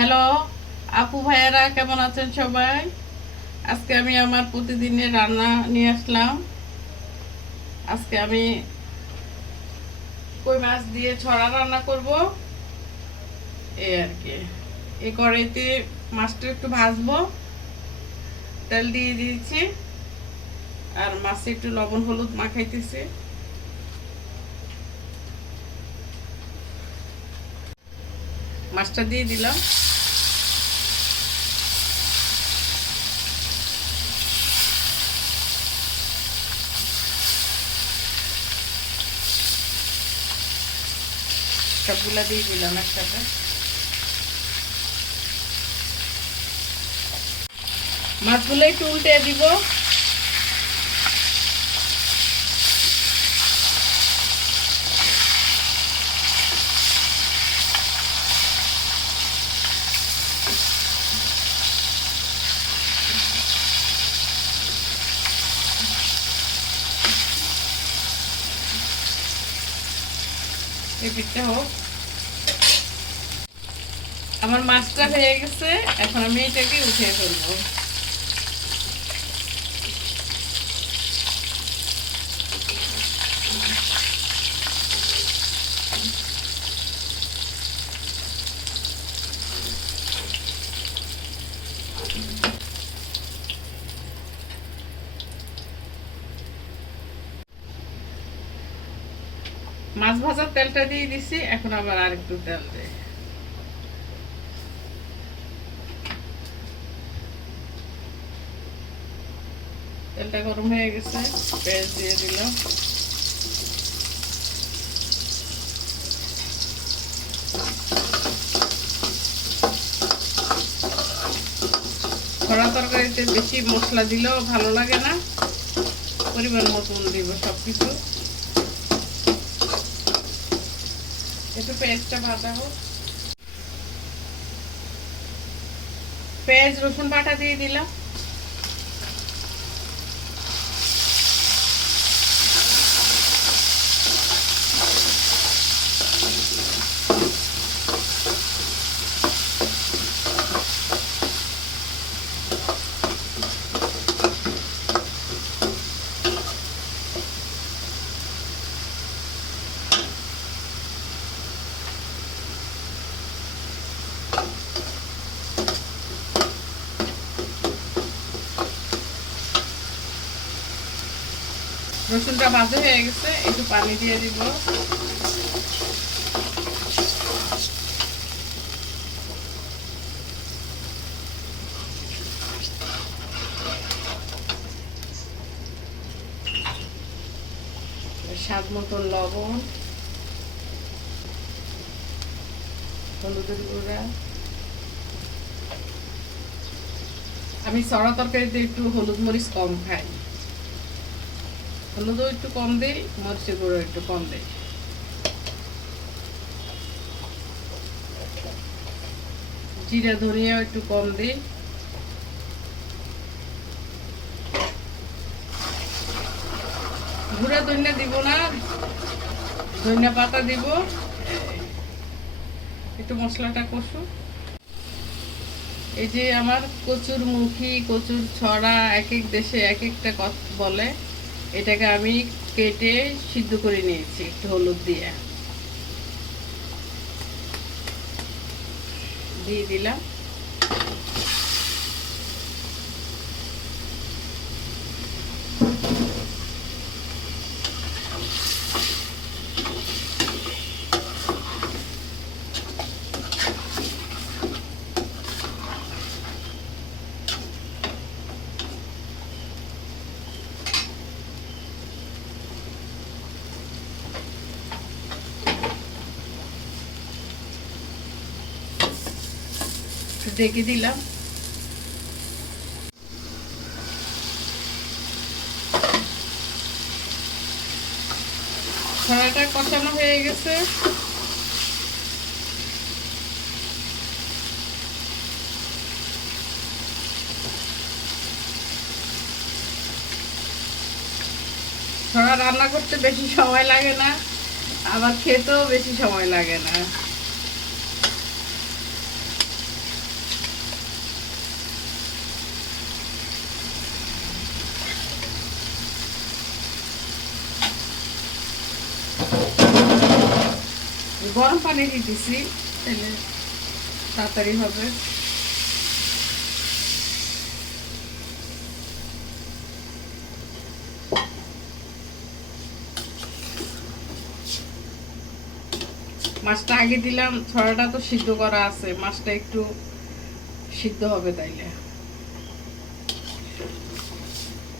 Hello আপু ভাইয়েরা, কেমন আছেন সবাই? আজকে আমি আমার প্রতিদিনের রান্না নিয়ে আসলাম। আজকে আমি কই মাছ দিয়ে ছড়া রান্না করব, এই আর কি। এই কড়াইতে মাছটা একটু ভাজবো, তেল দিয়ে দিয়েছি, আর মাছে একটু লবণ হলুদ মাখাইতেছি। মাছটা দিয়ে দিলাম। সবগুলা দিয়ে দিলাম একসাথে। মাছগুলো একটু উল্টে দিব। এই পিঠটা হোক। আমার মাছটা হয়ে গেছে, এখন আমি এটাকে উঠিয়ে ফেলবো। মাছ ভাজার তেলটা দিয়ে দিছি, এখন আবার আরেকটু তেল দেয়। তেলটা গরম হয়ে গেছে, পেঁয়াজ দিয়ে দিলাম। ছড়া তরকারিতে বেশি মশলা দিলেও ভালো লাগে না, পরিমাণ মতন দিব সবকিছু। একটু পেঁয়াজটা ভাজা হোক। পেঁয়াজ রসুন বাটা দিয়ে দিলাম। রসুনটা ভাজা হয়ে গেছে, একটু পানি দিয়ে দিব। স্বাদ মতন লবণ, হলুদের গুঁড়া। আমি ছড়া তরকারিতে একটু হলুদ মরিচ কম খাই, হলুদও একটু কম দিই, মরিচের গুঁড়ো একটু কম দিই। জিরা ধনিয়া একটু কম দিই। গুঁড়া ধনিয়া দিব না, ধনিয়া পাতা দিব। একটু মশলাটা কষু। এই যে আমার কচুর মুখী, কচুর ছড়া, এক এক দেশে এক একটা কথা বলে। এটাকে আমি কেটে সিদ্ধ করে নিয়েছি একটু হলুদ দিয়ে দিয়ে দিলাম। ঢেকে দিলাম। ছড়াটা কষানো হয়ে গেছে। ছড়া রান্না করতে বেশি সময় লাগে না, আবার খেতেও বেশি সময় লাগে না। গরম পানি দিতেছি, তাহলে তাড়াতাড়ি হবে। মাছটা আগে দিলাম, ছড়াটা তো সিদ্ধ করা আছে, মাছটা একটু সিদ্ধ হবে, তাইলে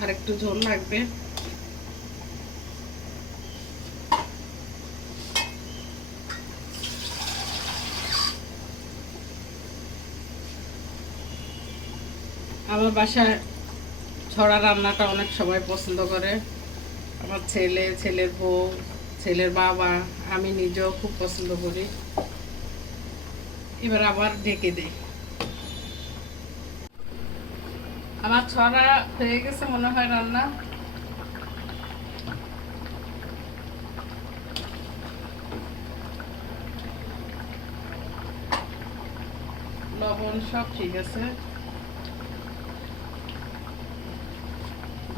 আর একটু ঝোল লাগবে। আমার বাসায় ছড়া রান্নাটা অনেক সবাই পছন্দ করে। আমার ছেলে, ছেলের বউ, ছেলের বাবা, আমি নিজেও খুব পছন্দ করি। এবার আবার ঢেকে দেই। আমার ছড়া হয়ে গেছে মনে হয় রান্না। লবণ সব ঠিক আছে।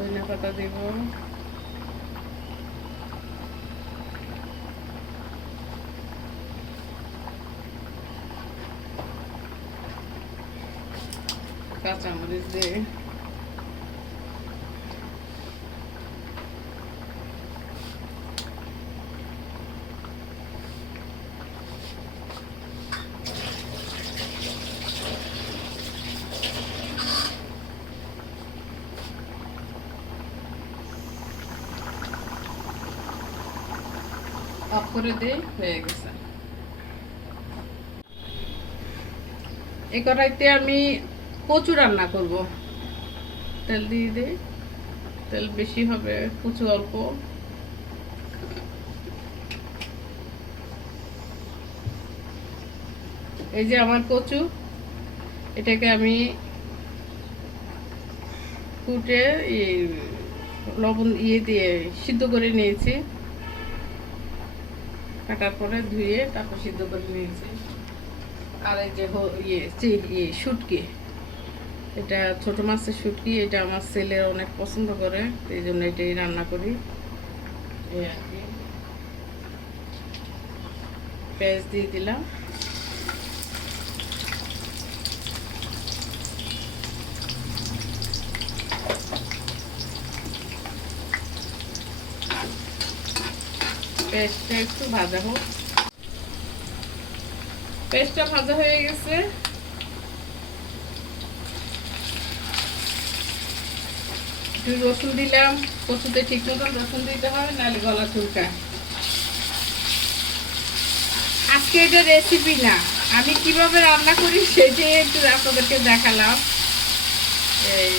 ধনিয়া পাতা দেব, কাঁচামরিচ দিয়ে অফ করে দিয়ে হয়ে গেছে। এই কড়াইতে আমি কচু রান্না করব। তেল দিয়ে দিই, তেল বেশি হবে, কচু অল্প। এই যে আমার কচু, এটাকে আমি কুটে লবণ দিয়ে সিদ্ধ করে নিয়েছি। কাটার পরে ধুয়ে তারপর সিদ্ধ করে নিয়েছি। আর এই যে শুটকি, এটা ছোট মাছের শুটকি, এটা আমার ছেলে অনেক পছন্দ করে, এই জন্য এটাই রান্না করি। এই আর কি, পেঁয়াজ দিয়ে দিলাম। পেঁয়াজটা একটু ভাজা হোক। পেঁয়াজটা ভাজা হয়ে গেছে। একটু রসুন দিলাম, কচুতে ঠিক মতন রসুন দিতে হয়, নাহলে গলা চুলকায়। আজকে এটা রেসিপি না, আমি কিভাবে রান্না করি সেটাই একটু আপনাদেরকে দেখালাম। এই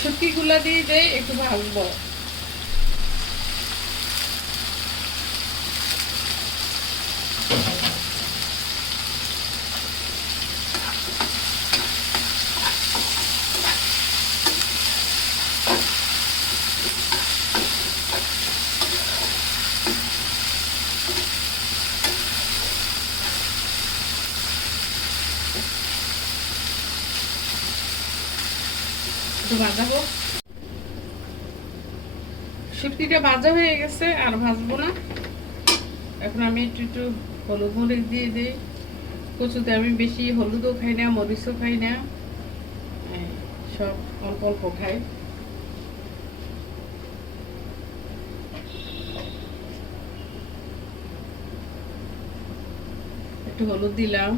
শুটকিগুলা দিয়ে দেই, একটু ভাজবো। একটু ভাজাবো। শুটকিটা ভাজা হয়ে গেছে, আর ভাজবো না। এখন আমি একটু একটু হলুদ মরিচ দিয়ে দিই। কচুতে আমি বেশি হলুদও খাই না, মরিচও খাই না, সব অল্প অল্প খাই। একটু হলুদ দিলাম,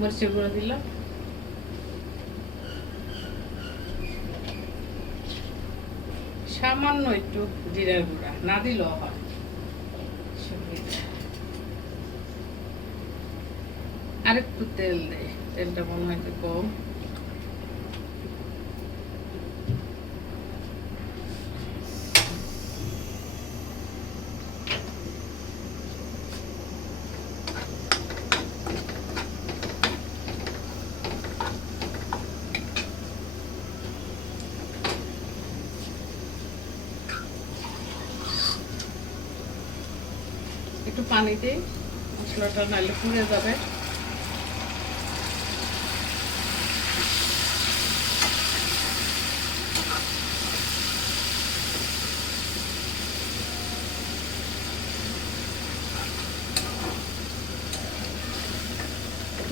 মরিচের গুঁড়ো দিলাম, সামান্য একটু জিরার গুঁড়া, না দিলেও হয়। আর একটু তেল দেয়, তেলটা মনে হয় একটু কম। পানি দিই, মশলাটা নাহলে পুড়ে যাবে।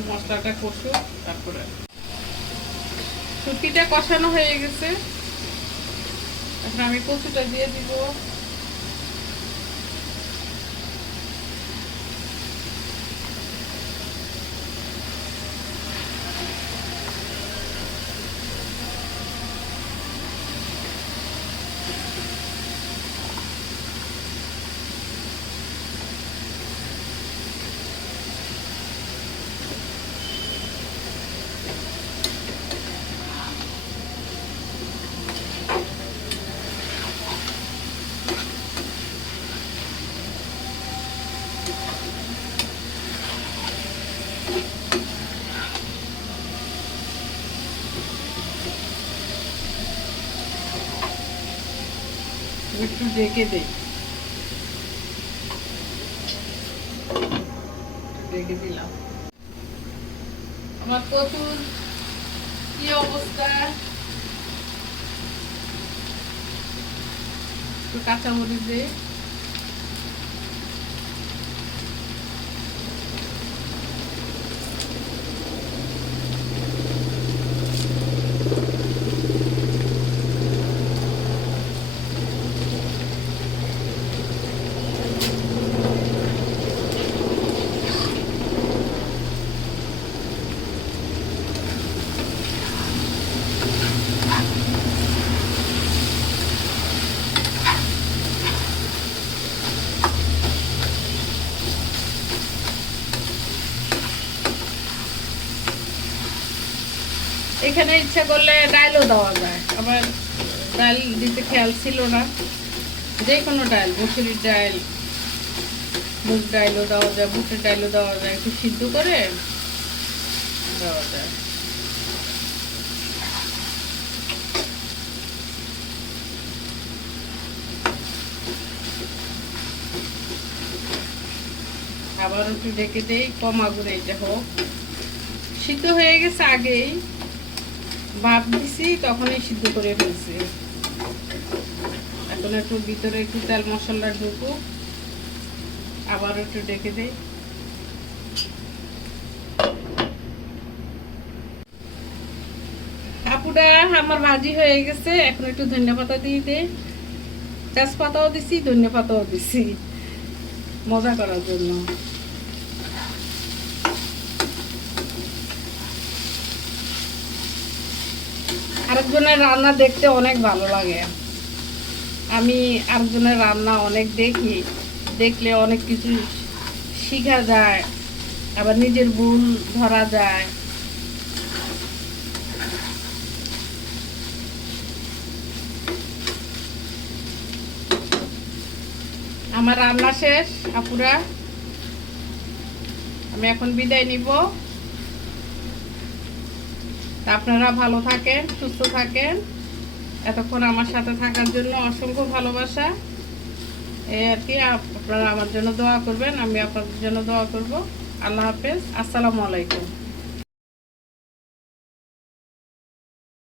মশলাটা কষু, তারপরে শুটকিটা কষানো হয়ে গেছে। এখন আমি কচুটা দিয়ে দিব। একটু ঢেকে দিই, ঢেকে দিলাম। আমার কচুর কি অবস্থা, একটু কাঁচামরিচ দিই। এখানে ইচ্ছা করলে ডালও দেওয়া যায়, আবার ডাল দিতে খেয়াল ছিল না। যে কোনো ডাল, মুসুরির ডাল, মুগ ডালও দেওয়া যায়, বুটের ডালও দেওয়া যায়, একটু সিদ্ধ করে দেওয়া যায়। আবার একটু ঢেকে দেই, কম আগুনে এটা হোক। সিদ্ধ হয়ে গেছে, আগেই ভাপ দিছি, তখনই সিদ্ধ করে ফেলছি। এখন একটু ভিতরে একটু তেল মশলা ঢুকুক, আবার একটু ঢেকে দেই। আপুটা আমার ভাজি হয়ে গেছে, এখন একটু ধনিয়া পাতা দিয়ে দেই। তেজপাতাও দিছি, ধনিয়া পাতাও দিছি মজা করার জন্য। আরেকজনের রান্না দেখতে অনেক ভালো লাগে। আমি আরেকজনের রান্না অনেক দেখি, দেখলে অনেক কিছু শেখা যায়, আবার নিজের ভুল ধরা যায়। আমার রান্না শেষ আপুরা, আমি এখন বিদায় নিব। আপনারা ভালো থাকেন, সুস্থ থাকেন। এতক্ষণ আমার সাথে থাকার জন্য অসংখ্য ভালোবাসা। এই আর কি, আপনারা আমার জন্য দোয়া করবেন, আমি আপনাদের জন্য দোয়া করব। আল্লাহ হাফেজ, আসসালামু আলাইকুম।